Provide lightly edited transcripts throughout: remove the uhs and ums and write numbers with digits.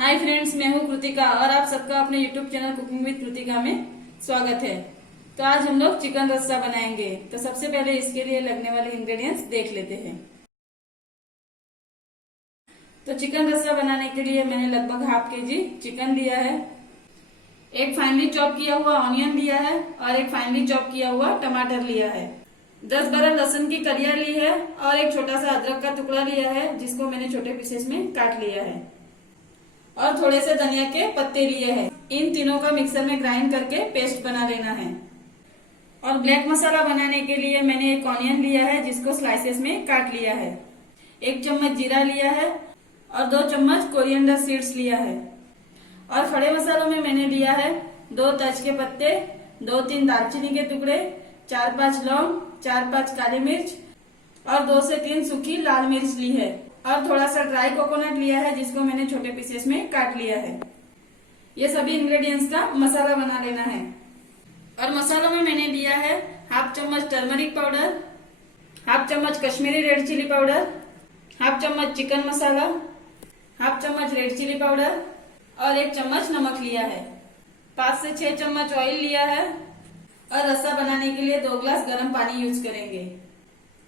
Hi friends, मैं हूँ कृतिका और आप सबका अपने YouTube channel cooking with Kritika में स्वागत है। तो आज हम लोग चिकन रस्सा बनाएंगे। तो सबसे पहले इसके लिए लगने वाले इंग्रेडिएंट्स देख लेते हैं। तो चिकन रस्सा बनाने के लिए मैंने लगभग हाफ केजी चिकन लिया है, एक फाइनली चॉप किया हुआ ऑनियन लिया है और एक फाइनली चॉप किया हुआ टमाटर लिया है, 10-12 लहसुन की कलियां ली है और एक छोटा सा अदरक का टुकड़ा लिया है जिसको मैंने छोटे पीसेस में काट लिया है और थोड़े से धनिया के पत्ते लिए हैं। इन तीनों का मिक्सर में ग्राइंड करके पेस्ट बना लेना है। और ब्लैक मसाला बनाने के लिए मैंने एक ऑनियन लिया है जिसको स्लाइसेस में काट लिया है, 1 चम्मच जीरा लिया है और 2 चम्मच कोरिएंडर सीड्स लिया है। और खड़े मसालों में मैंने लिया है 2 तेज के पत्ते, 2-3 दालचीनी के टुकड़े, 4-5 लौंग, 4-5 काली मिर्च और 2 से 3 सूखी लाल मिर्च ली है और थोड़ा सा ड्राई कोकोनट लिया है जिसको मैंने छोटे पीसेस में काट लिया है। ये सभी इंग्रेडिएंट्स का मसाला बना लेना है। और मसालों में मैंने लिया है हाफ चम्मच टर्मरिक पाउडर, हाफ चम्मच Kashmiri red chilli powder, half चम्मच चिकन मसाला, हाफ चम्मच रेड चिली पाउडर और 1 चम्मच नमक लिया है। 5 से 6 चम्मच ऑयल लिया है और रस्सा बनाने के लिए 2 ग्लास गर्म पानी यूज करेंगे।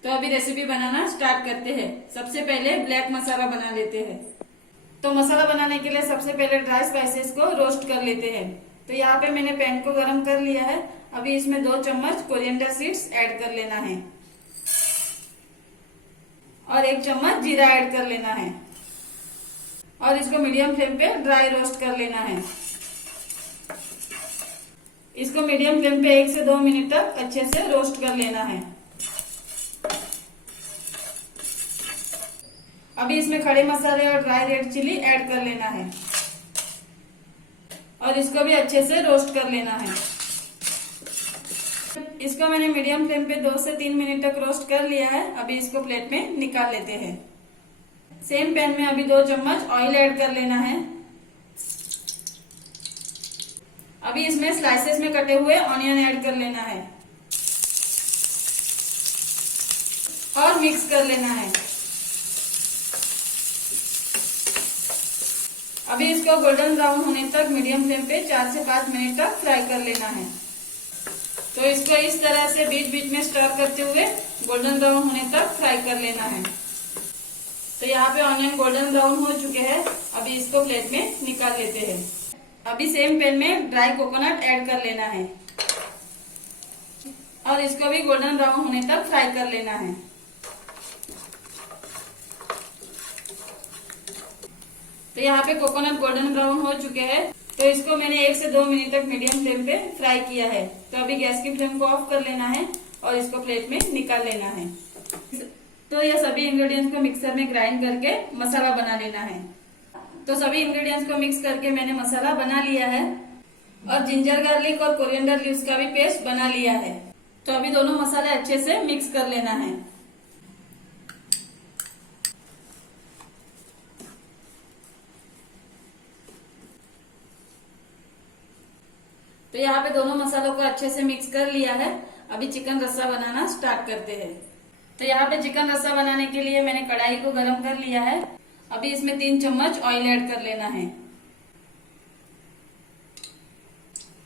तो अभी रेसिपी बनाना स्टार्ट करते हैं। सबसे पहले ब्लैक मसाला बना लेते हैं। तो मसाला बनाने के लिए सबसे पहले ड्राई स्पाइसेस को रोस्ट कर लेते हैं। तो यहाँ पे मैंने पैन को गरम कर लिया है। अभी इसमें 2 चम्मच कोरिएंडर सीड्स ऐड कर लेना है और 1 चम्मच जीरा ऐड कर लेना है और इसको मीडियम फ्लेम पे ड्राई रोस्ट कर लेना है। इसको मीडियम फ्लेम पे 1 से 2 मिनट तक अच्छे से रोस्ट कर लेना है। अभी इसमें खड़े मसाले और ड्राई रेड चिली ऐड कर लेना है और इसको भी अच्छे से रोस्ट कर लेना है। इसको मैंने मीडियम फ्लेम पे 2 से 3 मिनट तक रोस्ट कर लिया है। अभी इसको प्लेट में निकाल लेते हैं। सेम पैन में अभी 2 चम्मच ऑयल ऐड कर लेना है। अभी इसमें स्लाइसेस में कटे हुए ऑनियन ऐड कर लेना है और मिक्स कर लेना है। अभी इसको गोल्डन ब्राउन होने तक मीडियम फ्लेम पे 4 से 5 मिनट तक फ्राई कर लेना है। तो इसको इस तरह से बीच बीच में स्टर करते हुए गोल्डन ब्राउन होने तक फ्राई कर लेना है। तो यहाँ पे ऑनियन गोल्डन ब्राउन हो चुके हैं। अभी इसको प्लेट में निकाल लेते हैं। अभी सेम पैन में ड्राई कोकोनट ऐड कर लेना है और इसको भी गोल्डन ब्राउन होने तक फ्राई कर लेना है। तो यहाँ पे कोकोनट गोल्डन ब्राउन हो चुके हैं। तो इसको मैंने 1 से 2 मिनट तक मीडियम फ्लेम पे फ्राई किया है। तो अभी गैस की फ्लेम को ऑफ कर लेना है और इसको प्लेट में निकाल लेना है। तो ये सभी इंग्रेडिएंट्स को मिक्सर में ग्राइंड करके मसाला बना लेना है। तो सभी इंग्रेडिएंट्स को मिक्स करके मैंने मसाला बना लिया है और जिंजर गार्लिक और कोरिएंडर लीव्स का भी पेस्ट बना लिया है। तो अभी दोनों मसाले अच्छे से मिक्स कर लेना है। तो यहाँ पे दोनों मसालों को अच्छे से मिक्स कर लिया है। अभी चिकन रस्सा बनाना स्टार्ट करते हैं। तो यहाँ पे चिकन रस्सा बनाने के लिए मैंने कढ़ाई को गरम कर लिया है। अभी इसमें 3 चम्मच ऑयल ऐड कर लेना है।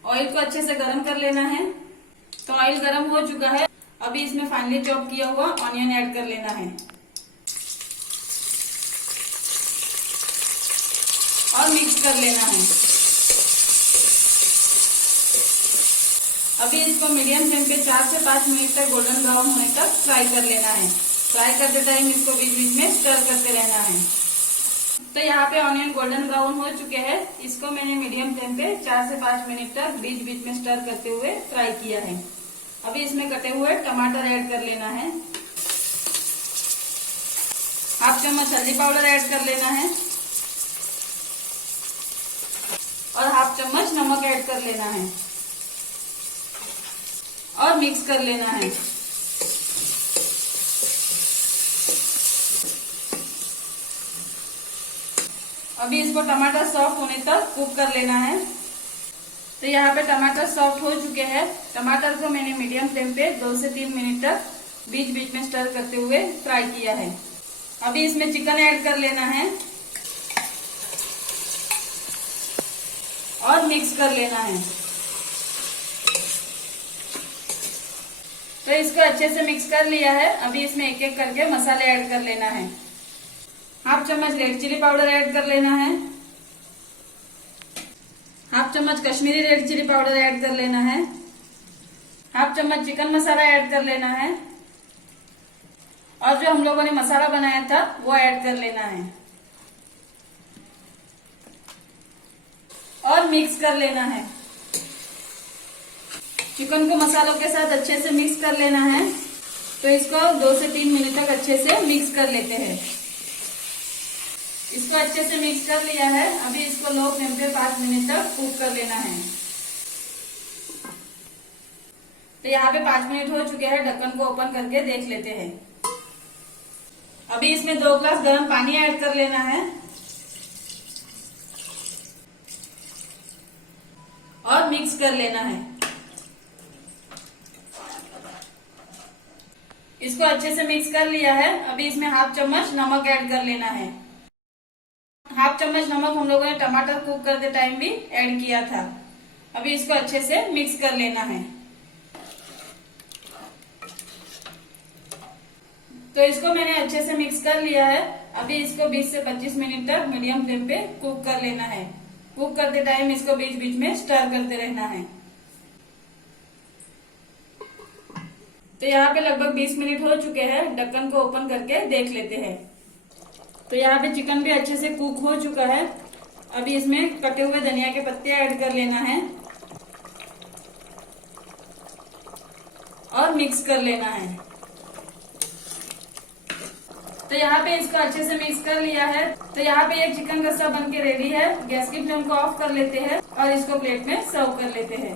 ऑयल को अच्छे से गरम कर लेना है। तो ऑयल गरम हो चुका है। अभी इसमें फाइनली चॉप किया हुआ ऑनियन ऐड कर लेना है और मिक्स कर लेना है। अभी इसको मीडियम फ्लेम पे 4 से 5 मिनट तक गोल्डन ब्राउन होने तक फ्राई कर लेना है। फ्राई करते टाइम इसको बीच बीच में स्टर करते रहना है। तो यहाँ पे ऑनियन गोल्डन ब्राउन हो चुके हैं। इसको मैंने मीडियम फ्लेम पे 4 से 5 मिनट तक बीच बीच में स्टर करते हुए फ्राई किया है। अभी इसमें कटे हुए टमाटर ऐड कर लेना है, हाफ चम्मच हल्दी पाउडर ऐड कर लेना है और हाफ चम्मच नमक ऐड कर लेना है और मिक्स कर लेना है। अभी इसको टमाटर सॉफ्ट होने तक कुक कर लेना है। तो यहाँ पे टमाटर सॉफ्ट हो चुके हैं। टमाटर को मैंने मीडियम फ्लेम पे 2 से 3 मिनट तक बीच बीच में स्टर करते हुए फ्राई किया है। अभी इसमें चिकन ऐड कर लेना है और मिक्स कर लेना है। तो इसको अच्छे से मिक्स कर लिया है। अभी इसमें एक एक करके मसाले ऐड कर लेना है। हाफ चम्मच रेड चिली पाउडर ऐड कर लेना है। हाफ चम्मच Kashmiri red chilli powder add कर लेना है। हाफ चम्मच चिकन मसाला ऐड कर लेना है। और जो हम लोगों ने मसाला बनाया था वो ऐड कर लेना है और मिक्स कर लेना है। चिकन को मसालों के साथ अच्छे से मिक्स कर लेना है। तो इसको 2 से 3 मिनट तक अच्छे से मिक्स कर लेते हैं। इसको अच्छे से मिक्स कर लिया है। अभी इसको लो फ्लेम पे 5 मिनट तक कुक कर लेना है। तो यहाँ पे 5 मिनट हो चुके हैं। ढक्कन को ओपन करके देख लेते हैं। अभी इसमें 2 ग्लास गर्म पानी ऐड कर लेना है और मिक्स कर लेना है। इसको अच्छे से मिक्स कर लिया है। अभी इसमें हाफ चम्मच नमक ऐड कर लेना है। हाफ चम्मच नमक हम लोगों ने टमाटर कुक करते टाइम भी ऐड किया था। अभी इसको अच्छे से मिक्स कर लेना है। तो इसको मैंने अच्छे से मिक्स कर लिया है। अभी इसको 20 से 25 मिनट तक मीडियम फ्लेम पे कुक कर लेना है। कुक करते टाइम इसको बीच बीच में स्टर करते रहना है। तो यहाँ पे लगभग 20 मिनट हो चुके हैं। ढक्कन को ओपन करके देख लेते हैं। तो यहाँ पे चिकन भी अच्छे से कुक हो चुका है। अभी इसमें कटे हुए धनिया के पत्ते ऐड कर लेना है और मिक्स कर लेना है। तो यहाँ पे इसको अच्छे से मिक्स कर लिया है। तो यहाँ पे एक चिकन रस्सा बन के रेडी है। गैस की फ्लेम को ऑफ कर लेते हैं और इसको प्लेट में सर्व कर लेते हैं।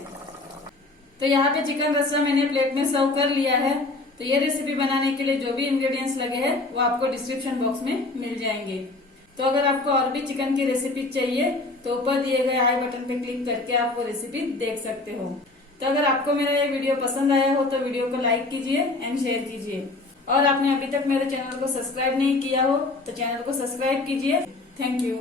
तो यहाँ पे चिकन रस्सा मैंने प्लेट में सर्व कर लिया है। तो ये रेसिपी बनाने के लिए जो भी इंग्रेडिएंट्स लगे हैं वो आपको डिस्क्रिप्शन बॉक्स में मिल जाएंगे। तो अगर आपको और भी चिकन की रेसिपी चाहिए तो ऊपर दिए गए आई बटन पे क्लिक करके आप वो रेसिपी देख सकते हो। तो अगर आपको मेरा ये वीडियो पसंद आया हो तो वीडियो को लाइक कीजिए एंड शेयर कीजिए। और आपने अभी तक मेरे चैनल को सब्सक्राइब नहीं किया हो तो चैनल को सब्सक्राइब कीजिए। Thank you.